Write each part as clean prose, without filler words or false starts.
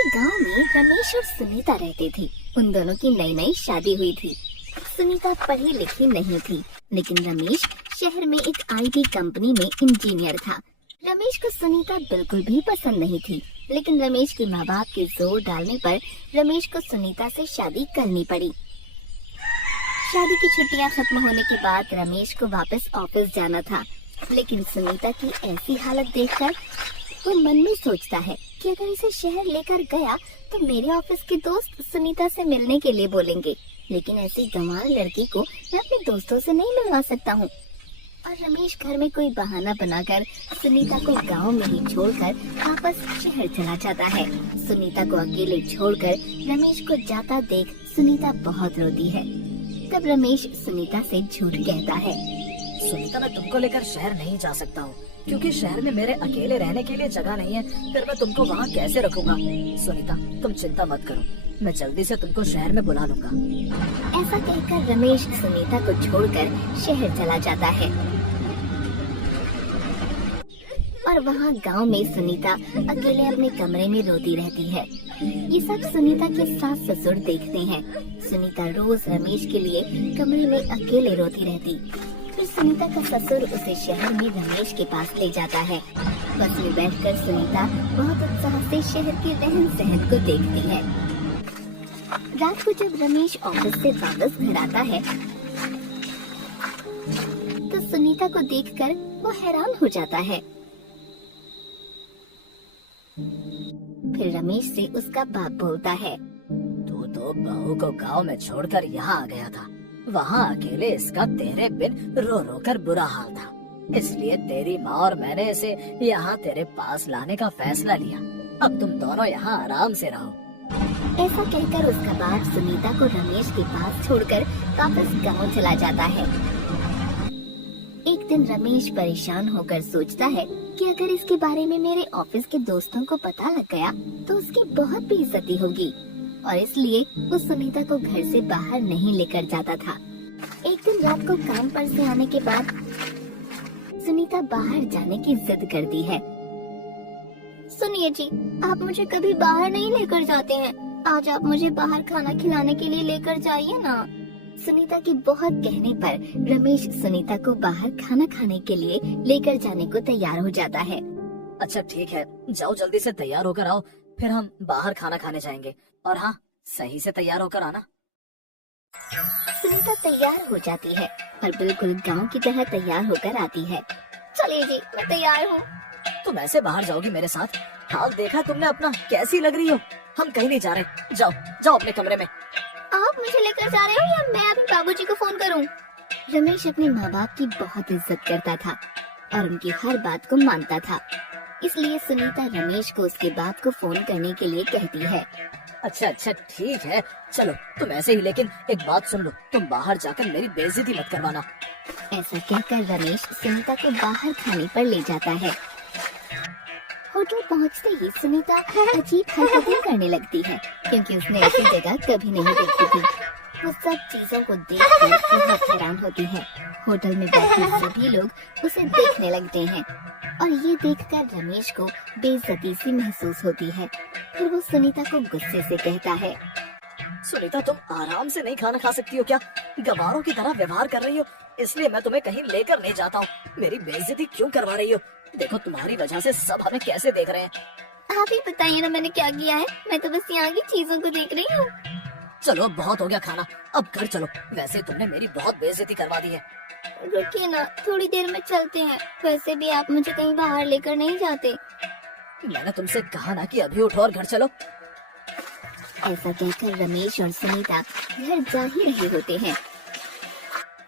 किसी गांव में रमेश और सुनीता रहते थे। उन दोनों की नई नई शादी हुई थी। सुनीता पढ़ी लिखी नहीं थी, लेकिन रमेश शहर में एक आईटी कंपनी में इंजीनियर था। रमेश को सुनीता बिल्कुल भी पसंद नहीं थी, लेकिन रमेश के माँ बाप के जोर डालने पर रमेश को सुनीता से शादी करनी पड़ी। शादी की छुट्टियां खत्म होने के बाद रमेश को वापस ऑफिस जाना था, लेकिन सुनीता की ऐसी हालत देखकर वो मन में सोचता है कि अगर इसे शहर लेकर गया तो मेरे ऑफिस के दोस्त सुनीता से मिलने के लिए बोलेंगे, लेकिन ऐसी गंवार लड़की को मैं अपने दोस्तों से नहीं मिलवा सकता हूँ। और रमेश घर में कोई बहाना बनाकर सुनीता को गांव में ही छोड़कर वापस शहर चला जाता है। सुनीता को अकेले छोड़कर रमेश को जाता देख सुनीता बहुत रोती है। तब रमेश सुनीता से झूठ कहता है। सुनीता, मैं तुमको लेकर शहर नहीं जा सकता हूँ, क्योंकि शहर में मेरे अकेले रहने के लिए जगह नहीं है। फिर मैं तुमको वहाँ कैसे रखूंगा? सुनीता, तुम चिंता मत करो, मैं जल्दी से तुमको शहर में बुला लूंगा। ऐसा कहकर रमेश सुनीता को छोड़कर शहर चला जाता है और वहाँ गांव में सुनीता अकेले अपने कमरे में रोती रहती है। ये सब सुनीता के सास ससुर देखते हैं। सुनीता रोज रमेश के लिए कमरे में अकेले रोती रहती। फिर सुनीता का ससुर उसे शहर में रमेश के पास ले जाता है। बस में बैठकर सुनीता बहुत उत्साह से शहर के रहन सहन को देखती है। रात को जब रमेश ऑफिस से वापस घर आता है तो सुनीता को देखकर वो हैरान हो जाता है। फिर रमेश से उसका बाप बोलता है। तू तो बहू को गांव में छोड़कर यहाँ आ गया था। वहाँ अकेले इसका तेरे बिन रो रो कर बुरा हाल था, इसलिए तेरी माँ और मैंने इसे यहाँ तेरे पास लाने का फैसला लिया। अब तुम दोनों यहाँ आराम से रहो। ऐसा कहकर उसका बाप सुनीता को रमेश के पास छोड़कर वापस गांव चला जाता है। एक दिन रमेश परेशान होकर सोचता है कि अगर इसके बारे में मेरे ऑफिस के दोस्तों को पता लग गया तो उसकी बहुत बेइज्जती होगी, और इसलिए वो सुनीता को घर से बाहर नहीं लेकर जाता था। एक दिन रात को काम पर से आने के बाद सुनीता बाहर जाने की जिद करती है। सुनिए जी, आप मुझे कभी बाहर नहीं लेकर जाते हैं, आज आप मुझे बाहर खाना खिलाने के लिए लेकर जाइए ना। सुनीता के बहुत कहने पर रमेश सुनीता को बाहर खाना खाने के लिए लेकर जाने को तैयार हो जाता है। अच्छा ठीक है, जाओ जल्दी से तैयार होकर आओ, फिर हम बाहर खाना खाने जाएंगे। और हाँ, सही से तैयार होकर आना। सुनीता तैयार हो जाती है और बिल्कुल गांव की तरह तैयार होकर आती है। चलिए जी, मैं तैयार हूँ। तुम ऐसे बाहर जाओगी मेरे साथ? हाल देखा तुमने अपना, कैसी लग रही हो? हम कहीं नहीं जा रहे, जाओ जाओ अपने कमरे में। आप मुझे लेकर जा रहे हो या मैं अभी बाबूजी को फोन करूं? रमेश अपने माँ बाप की बहुत इज्जत करता था और उनकी हर बात को मानता था, इसलिए सुनीता रमेश को उसके बाप को फोन करने के लिए कहती है। अच्छा अच्छा ठीक है, चलो तुम ऐसे ही, लेकिन एक बात सुन लो, तुम बाहर जाकर मेरी बेइज्जती मत करवाना। ऐसा कहकर रमेश सुनीता को बाहर खाने पर ले जाता है। होटल पहुंचते ही सुनीता अजीब हरकतें करने लगती है, क्योंकि उसने ऐसी जगह कभी नहीं देखी थी। वो सब चीजों को देखकर बहुत हैरान होती है। होटल में बैठे सभी लोग उसे देखने लगते हैं और ये देखकर रमेश को बेइज्जती सी महसूस होती है। फिर वो सुनीता को गुस्से से कहता है। सुनीता, तुम आराम से नहीं खाना खा सकती हो क्या? गवारों की तरह व्यवहार कर रही हो, इसलिए मैं तुम्हें कहीं लेकर नहीं जाता हूँ। मेरी बेइज्जती क्यों करवा रही हो? देखो तुम्हारी वजह से सब हमें कैसे देख रहे हैं। आप ही बताइए ना, मैंने क्या किया है? मैं तो बस यहाँ की चीजों को देख रही हूँ। चलो बहुत हो गया खाना, अब घर चलो। वैसे तुमने मेरी बहुत बेइज्जती करवा दी है। रुकिए ना, थोड़ी देर में चलते हैं। वैसे भी आप मुझे कहीं बाहर लेकर नहीं जाते। मैंने तुमसे कहा ना कि अभी उठो और घर चलो। ऐसा कहकर रमेश और सुनीता घर जा ही रहे होते हैं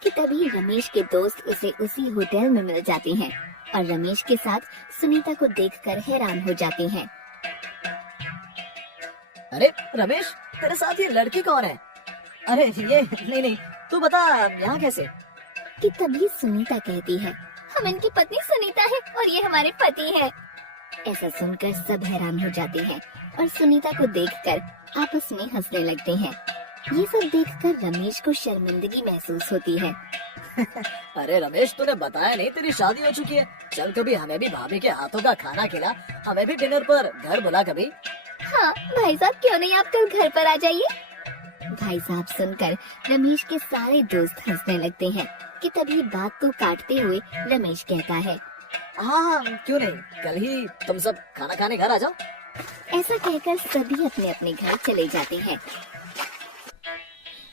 कि तभी रमेश के दोस्त उसे उसी होटल में मिल जाते हैं और रमेश के साथ सुनीता को देखकर हैरान हो जाते हैं। अरे रमेश, तेरे साथ ये लड़की कौन है? अरे ये नहीं, तू बता यहाँ कैसे? कि तभी सुनीता कहती है, हम इनकी पत्नी सुनीता है और ये हमारे पति है। ऐसा सुनकर सब हैरान हो जाते हैं और सुनीता को देखकर आपस में हंसने लगते हैं। ये सब देखकर रमेश को शर्मिंदगी महसूस होती है। अरे रमेश, तूने बताया नहीं तेरी शादी हो चुकी है। चल कभी हमें भी भाभी के हाथों का खाना खिला, हमें भी डिनर पर घर बुला कभी। हाँ भाई साहब, क्यों नहीं आप कल घर पर आ जाइए। भाई साहब सुनकर रमेश के सारे दोस्त हंसने लगते हैं कि तभी बात को काटते हुए रमेश कहता है, हाँ क्यों नहीं, कल ही तुम सब खाना खाने घर आ जाओ। ऐसा कहकर सभी अपने अपने घर चले जाते हैं।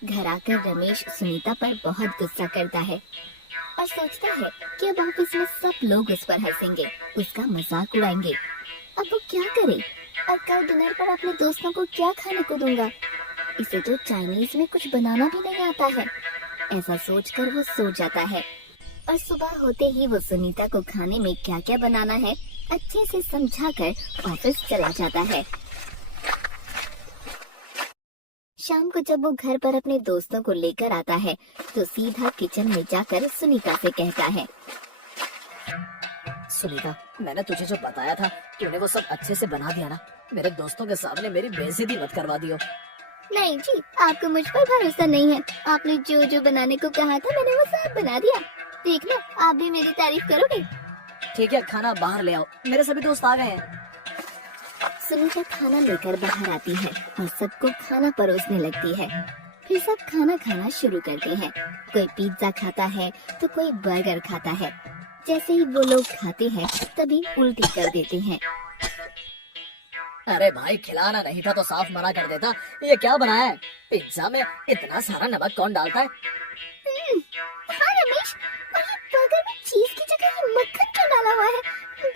घर आकर रमेश सुनीता पर बहुत गुस्सा करता है और सोचता है कि अब ऑफिस में सब लोग उस पर हंसेंगे, उसका मजाक उड़ाएंगे। अब वो क्या करे और कल डिनर पर अपने दोस्तों को क्या खाने को दूंगा। इसे तो चाइनीज में कुछ बनाना भी नहीं आता है। ऐसा सोचकर वो सो जाता है और सुबह होते ही वो सुनीता को खाने में क्या क्या बनाना है अच्छे से समझाकर ऑफिस चला जाता है। शाम को जब वो घर पर अपने दोस्तों को लेकर आता है तो सीधा किचन में जाकर सुनीता से कहता है, सुनीता, मैंने तुझे जो बताया था तूने वो सब अच्छे से बना दिया ना। मेरे दोस्तों के सामने मेरी बेइज्जती मत करवा दियो। नहीं जी, आपको मुझ पर भरोसा नहीं है। आपने जो जो बनाने को कहा था मैंने वो सब बना दिया। देखना आप भी मेरी तारीफ करोगे। ठीक है, खाना बाहर ले आओ, मेरे सभी दोस्त आ गए हैं। सुनीता खाना लेकर बाहर आती है और सबको खाना परोसने लगती है। फिर सब खाना खाना शुरू करते हैं। कोई पिज्जा खाता है तो कोई बर्गर खाता है। जैसे ही वो लोग खाते हैं तभी उल्टी कर देते हैं। अरे भाई, खिलाना नहीं था तो साफ मना कर देता। ये क्या बनाया है? पिज्जा में इतना सारा नमक कौन डालता है? हाँ रमेश, और ये बर्गर में चीज की जगह ये मक्खन क्यों डाला हुआ है?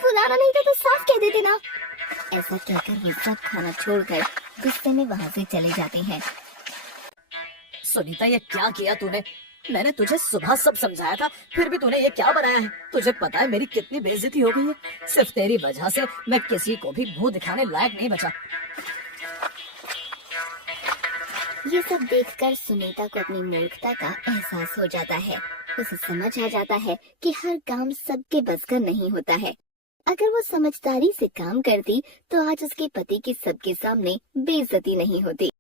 बुलाना नहीं था तो साफ कह देते ना। ऐसा कहकर वो सब खाना छोड़कर गुस्से में वहाँ से चले जाते हैं। सुनीता, ये क्या किया तूने? मैंने तुझे सुबह सब समझाया था, फिर भी तूने ये क्या बनाया है? तुझे पता है मेरी कितनी बेइज्जती हो गई है? सिर्फ तेरी वजह से मैं किसी को भी मुंह दिखाने लायक नहीं बचा। ये सब देखकर सुनीता को अपनी मूर्खता का एहसास हो जाता है। उसे समझ आ जाता है कि हर काम सबके बस का नहीं होता है। अगर वो समझदारी से काम करती तो आज उसके पति की सबके सामने बेइज्जती नहीं होती।